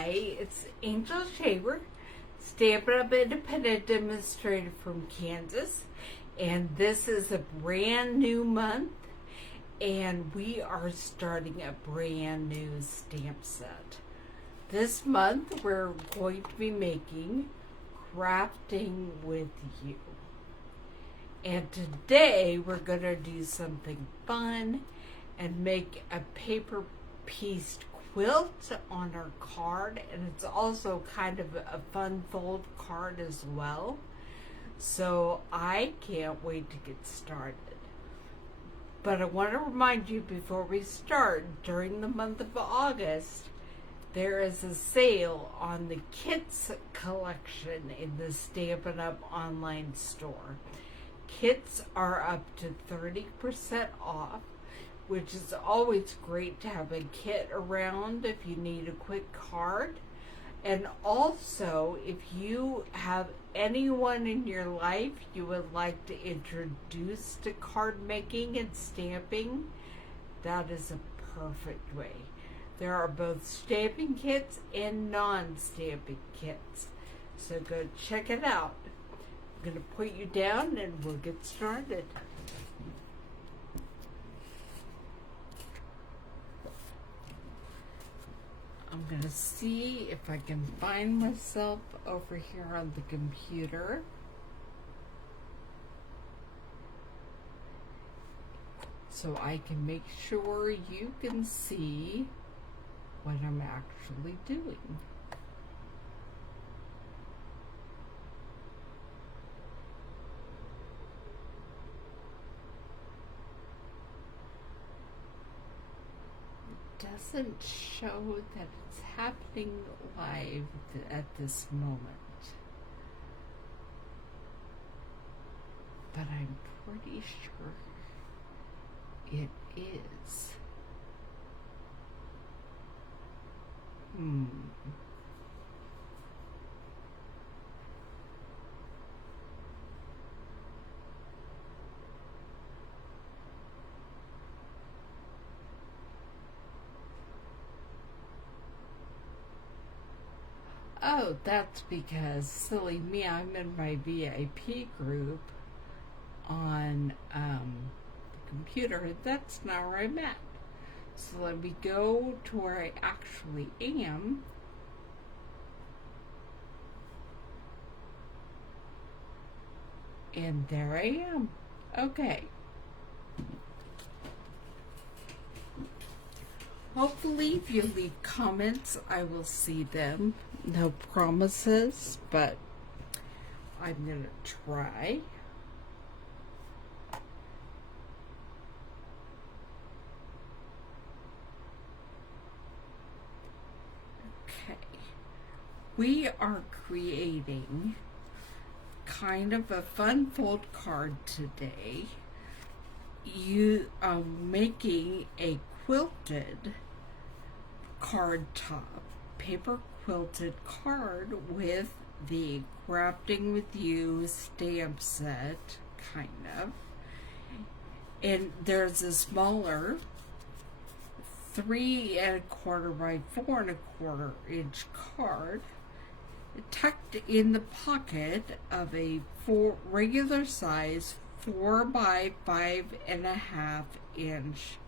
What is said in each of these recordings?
Hi, it's Angel Shaver, Stampin' Up Independent Demonstrator from Kansas, and this is a brand new month, and we are starting a brand new stamp set. This month we're going to be making Crafting with You, and today we're going to do something fun and make a paper pieced quilt on our card, and it's also kind of a fun fold card as well. So I can't wait to get started. But I want to remind you before we start, during the month of August, there is a sale on the kits collection in the Stampin' Up online store. Kits are up to 30% off, which is always great to have a kit around if you need a quick card. And also, if you have anyone in your life you would like to introduce to card making and stamping, that is a perfect way. There are both stamping kits and non-stamping kits, so go check it out. I'm going to put you down and we'll get started. I'm going to see if I can find myself over here on the computer. So I can make sure you can see what I'm actually doing. Doesn't show that it's happening live at this moment, but I'm pretty sure it is. Oh, that's because, silly me, I'm in my VIP group on the computer. That's not where I'm at. So let me go to where I actually am. And there I am. Okay. Hopefully, if you leave comments, I will see them. No promises, but I'm going to try. Okay. We are creating kind of a fun fold card today. You are making a quilted card top, paper quilted card with the Crafting with You stamp set, kind of. And there's a smaller 3 1/4 by 4 1/4 inch card tucked in the pocket of a regular size 4 by 5.5 inch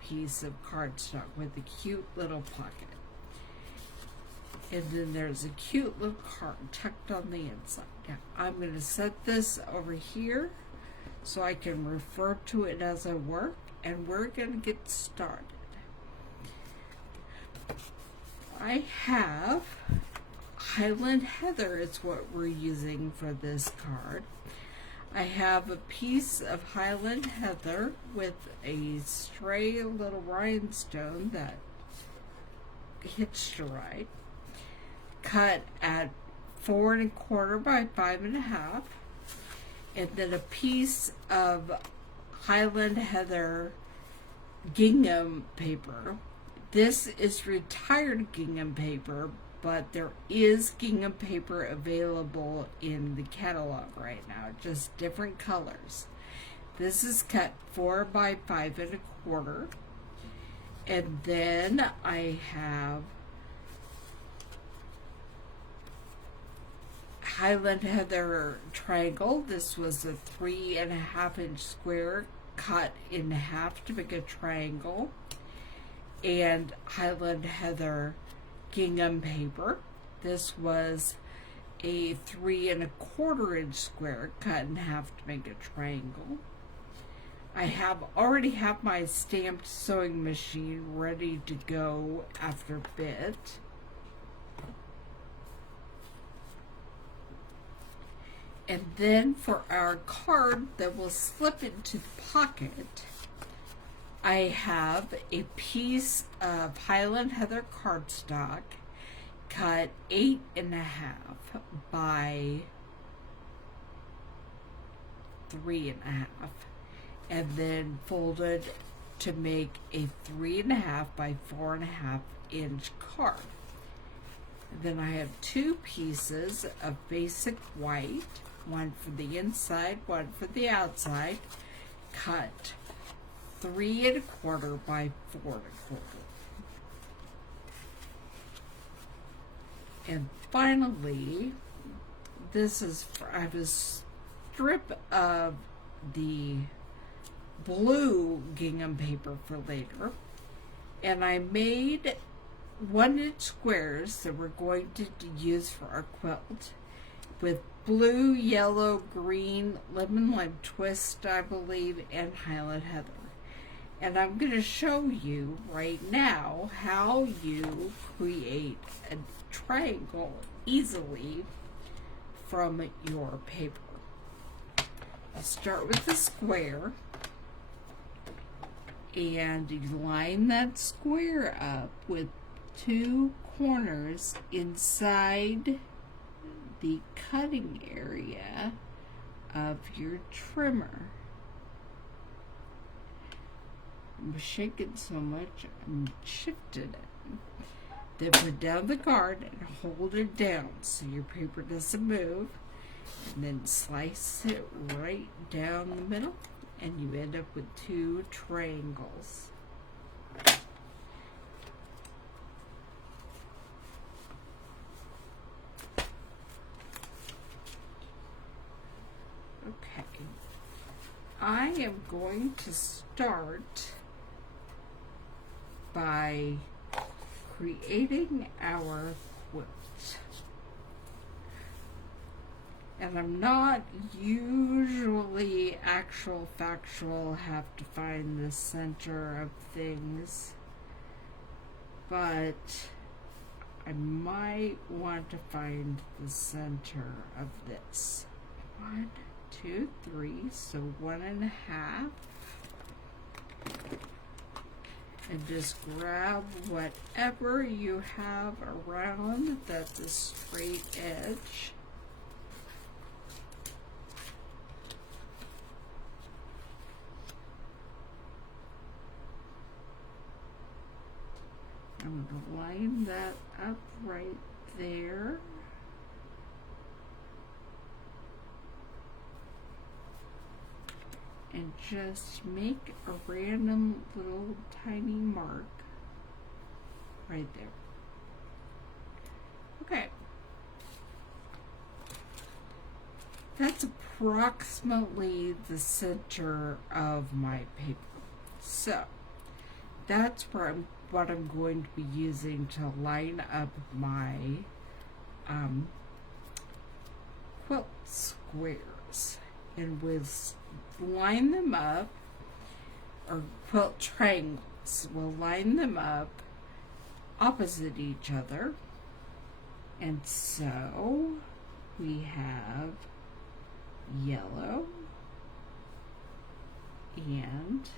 piece of cardstock with a cute little pocket. And then there's a cute little card tucked on the inside. Now, I'm going to set this over here so I can refer to it as I work, and we're going to get started. I have Highland Heather is what we're using for this card. I have a piece of Highland Heather with a stray little rhinestone that hitched right, cut at 4 1/4 by 5.5, and then a piece of Highland Heather gingham paper. This is retired gingham paper, but there is gingham paper available in the catalog right now, just different colors. This is cut 4 by 5 1/4, and then I have Highland Heather triangle. This was a 3.5-inch square cut in half to make a triangle. And Highland Heather gingham paper. This was a 3.25-inch square cut in half to make a triangle. I already have my stamped sewing machine ready to go after bit. And then for our card that will slip into the pocket, I have a piece of Highland Heather cardstock cut 8.5 by 3.5, and then folded to make a 3.5 by 4.5 inch card. And then I have two pieces of basic white, one for the inside, one for the outside, cut 3.25 by 4.25. And finally, this is I have a strip of the blue gingham paper for later, and I made 1-inch squares that we're going to use for our quilt with blue, yellow, green, lemon lime twist, I believe, and Highland Heather. And I'm going to show you right now how you create a triangle easily from your paper. I'll start with the square, and you line that square up with two corners inside the cutting area of your trimmer. I'm shaking so much, I'm shifted it. Then put down the card and hold it down so your paper doesn't move. And then slice it right down the middle, and you end up with two triangles. Okay, I am going to start by creating our quilt. And I'm not usually factual, have to find the center of things, but I might want to find the center of this. 1, 2, 3, so 1.5. And just grab whatever you have around that's a straight edge. I'm going to line that up right there. And just make a random little tiny mark right there. Okay. That's approximately the center of my paper. So that's where what I'm going to be using to line up my quilt squares. And we'll line them up, or quilt triangles. We'll line them up opposite each other. And so we have yellow and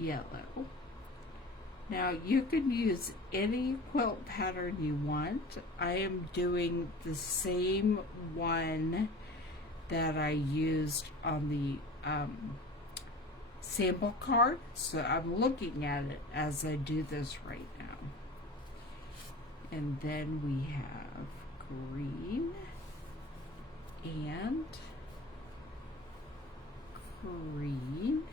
yellow. Now you can use any quilt pattern you want. I am doing the same one that I used on the sample card, so I'm looking at it as I do this right now. And then we have green and green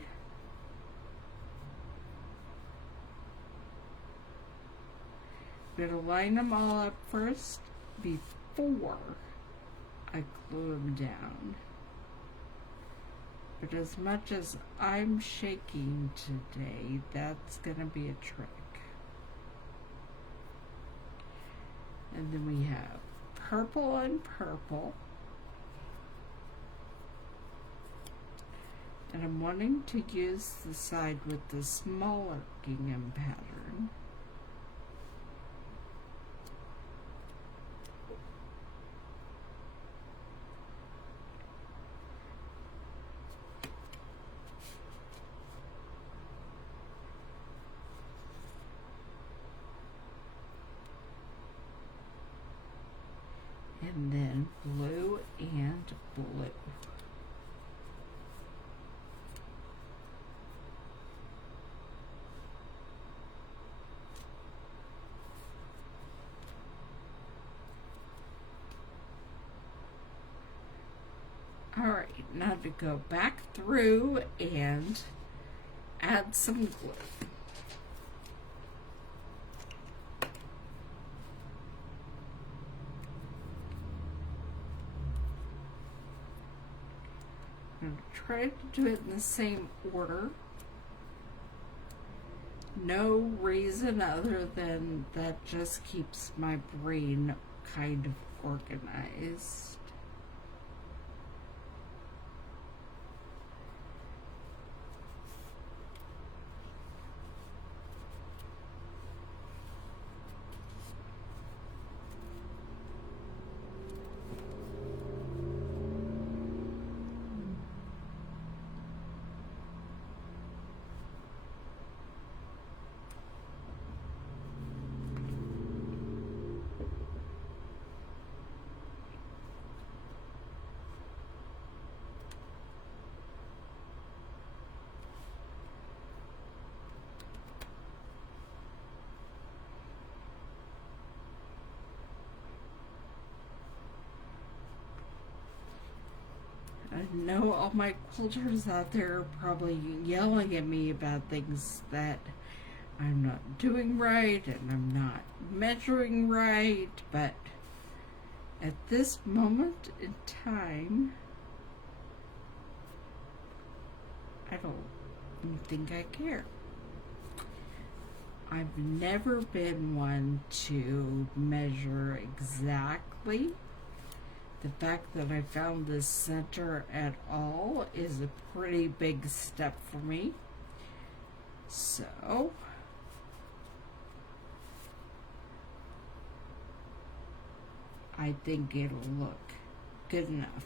going to line them all up first before I glue them down. But as much as I'm shaking today, that's going to be a trick. And then we have purple and purple. And I'm wanting to use the side with the smaller gingham pattern. And then blue and blue. All right, now to go back through and add some glue. I'm going to try to do it in the same order. No reason other than that just keeps my brain kind of organized. I know all my quilters out there are probably yelling at me about things that I'm not doing right and I'm not measuring right, but at this moment in time, I don't think I care. I've never been one to measure exactly. The fact that I found the center at all is a pretty big step for me. So, I think it'll look good enough.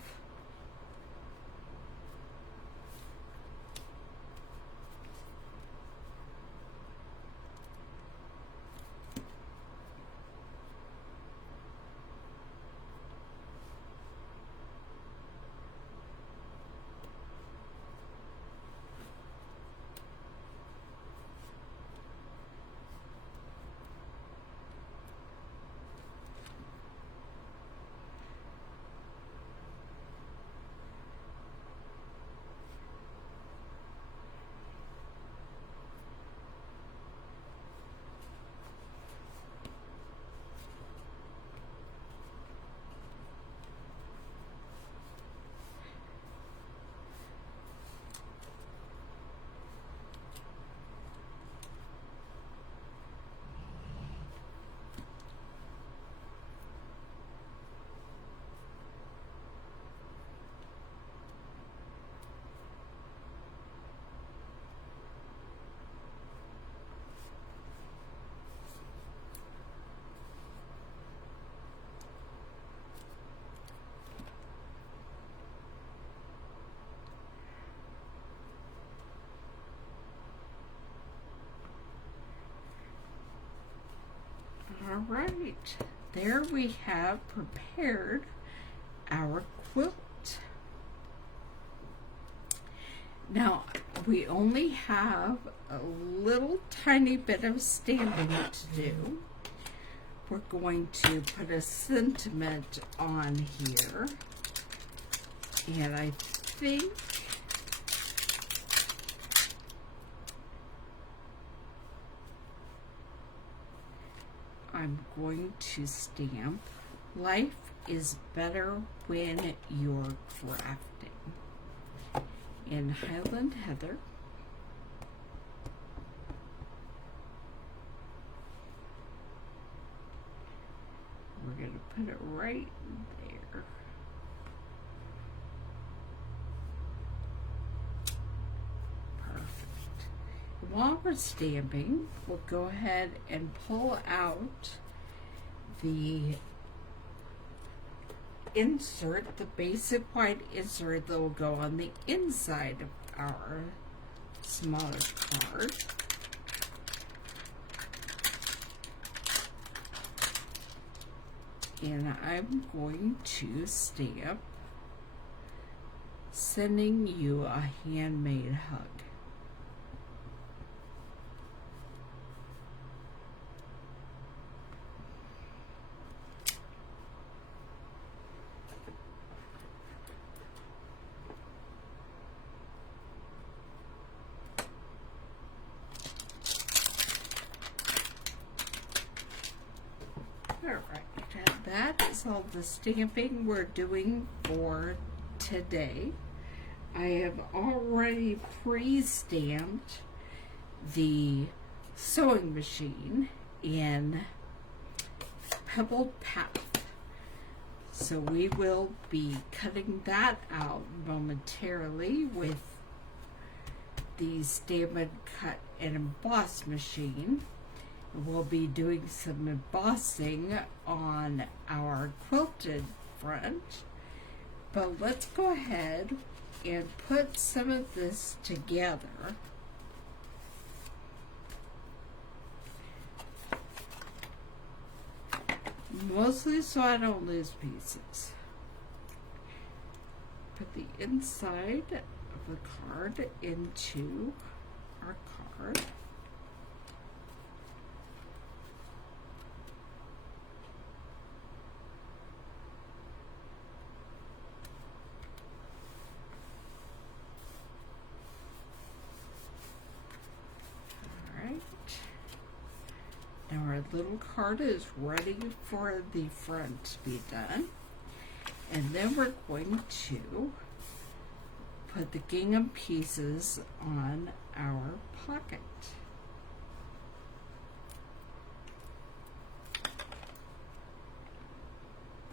All right, there we have prepared our quilt. Now, we only have a little tiny bit of stamping to do. We're going to put a sentiment on here, and I think I'm going to stamp Life is Better When You're Crafting in Highland Heather. We're going to put it right there. Perfect. While we're stamping, we'll go ahead and pull out the insert, the basic white insert that will go on the inside of our smaller card. And I'm going to stamp Sending You a Handmade Hug. Alright, that is all the stamping we're doing for today. I have already pre-stamped the sewing machine in Pebbled Path. So we will be cutting that out momentarily with the Stampin' Cut and Emboss machine. We'll be doing some embossing on our quilted front, but let's go ahead and put some of this together. Mostly so I don't lose pieces. Put the inside of the card into our card. Now our little card is ready for the front to be done. And then we're going to put the gingham pieces on our pocket.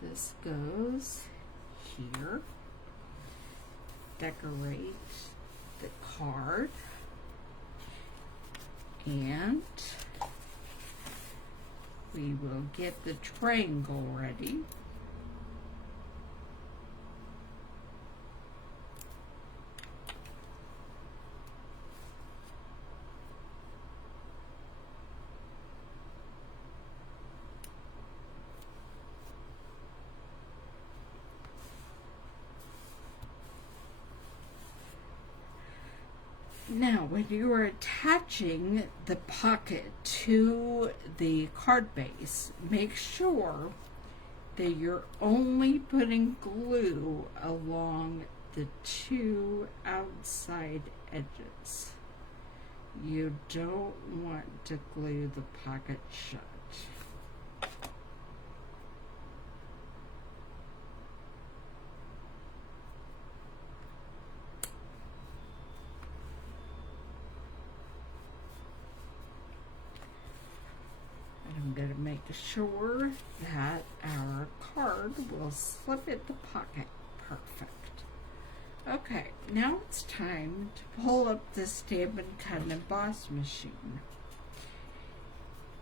This goes here. Decorate the card. And we will get the triangle ready. Now, when you are attaching the pocket to the card base, make sure that you're only putting glue along the two outside edges. You don't want to glue the pocket shut. I'm going to make sure that our card will slip in the pocket. Perfect. Okay, now it's time to pull up the Stampin' Cut and Emboss machine.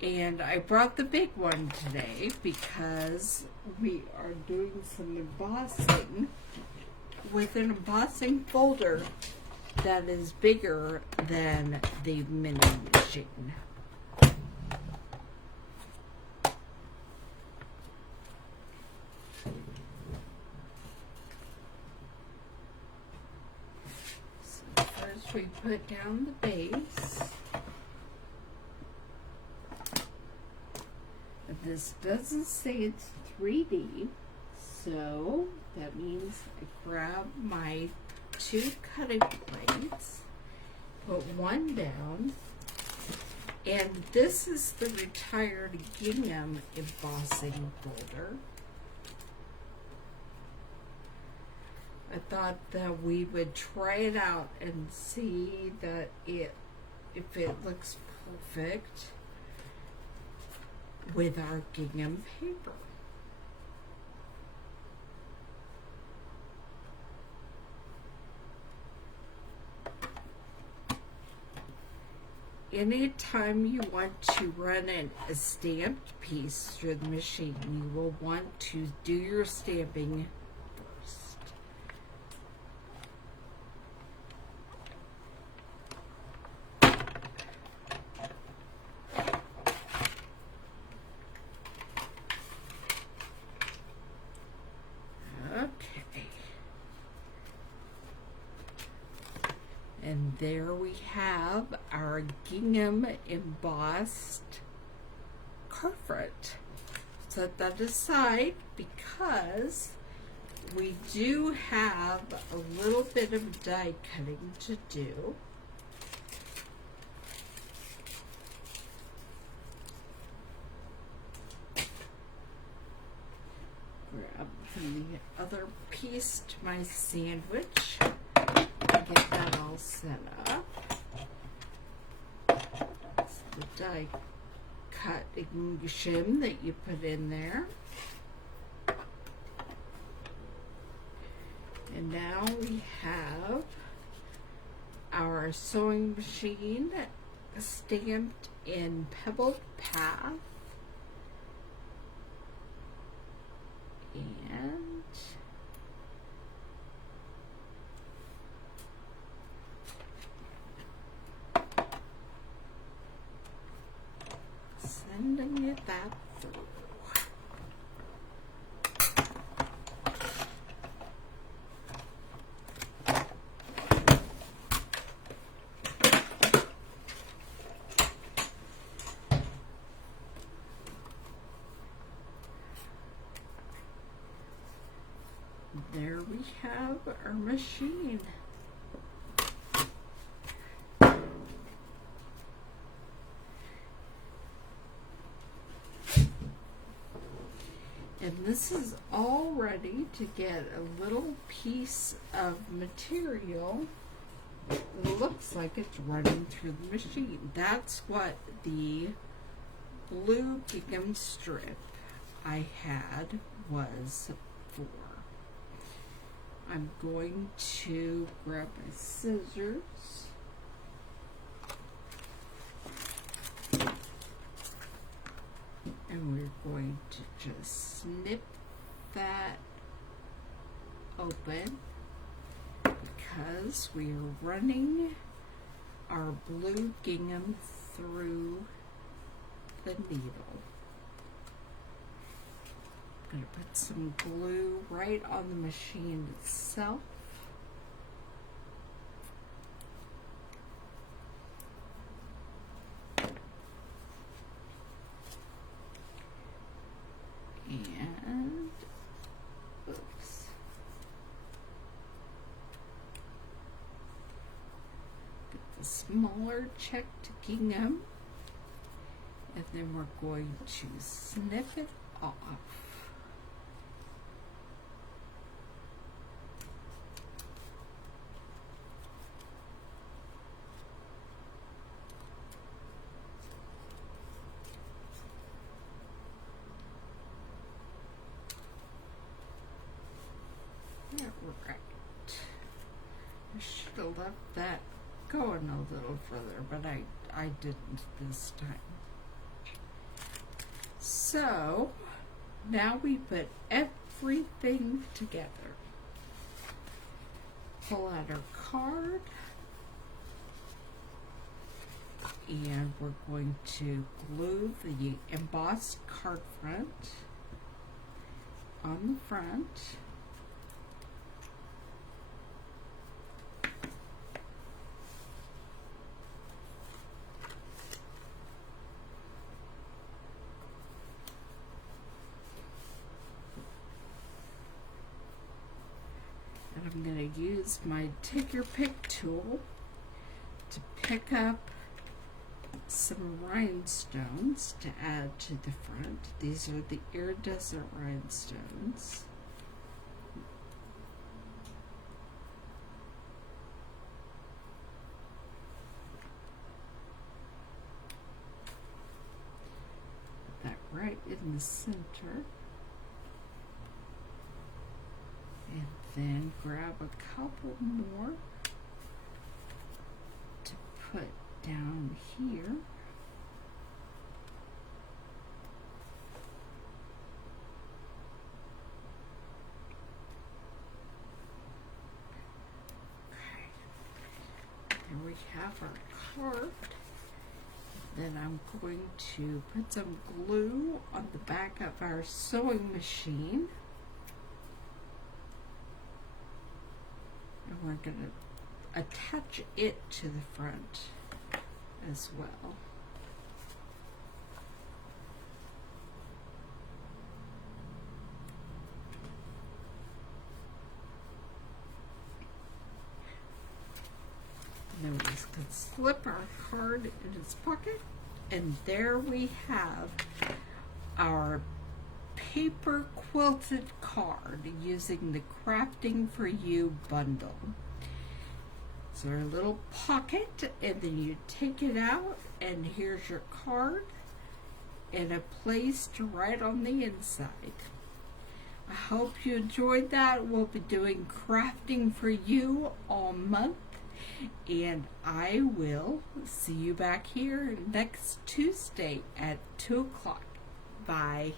And I brought the big one today because we are doing some embossing with an embossing folder that is bigger than the mini machine. We put down the base. This doesn't say it's 3D, so that means I grab my two cutting plates, put one down, And this is the retired gingham embossing folder. I thought that we would try it out and see that if it looks perfect with our gingham paper. Anytime you want to run a stamped piece through the machine, you will want to do your stamping first. Okay. And there we have our gingham embossed card front. Set that aside because we do have a little bit of die cutting to do. Grab the other piece to my sandwich. Get that all set up. That's the die cutting shim that you put in there. And now we have our sewing machine stamped in Pebbled Path. And sending it that through. There we have our machine. And this is all ready to get a little piece of material. It looks like it's running through the machine. That's what the blue gingham strip I had was for. I'm going to grab my scissors. And we're going to just snip that open because we are running our blue gingham through the needle. I'm going to put some glue right on the machine itself. And, oops. Get the smaller checked gingham, and then we're going to snip it off. Right. I should have left that going a little further, but I didn't this time. So now we put everything together. Pull out our card, and we're going to glue the embossed card front on the front. I'm going to use my take your pick tool to pick up some rhinestones to add to the front. These are the iridescent rhinestones. Put that right in the center. And then grab a couple more to put down here. Okay. There we have our card. Then I'm going to put some glue on the back of our sewing machine. And we're going to attach it to the front as well. And then we just can slip our card in its pocket, and there we have our paper quilted card using the Crafting for You bundle. So our little pocket, and then you take it out, and here's your card and a place to write on the inside. I hope you enjoyed that. We'll be doing Crafting for You all month, and I will see you back here next Tuesday at 2 o'clock. Bye.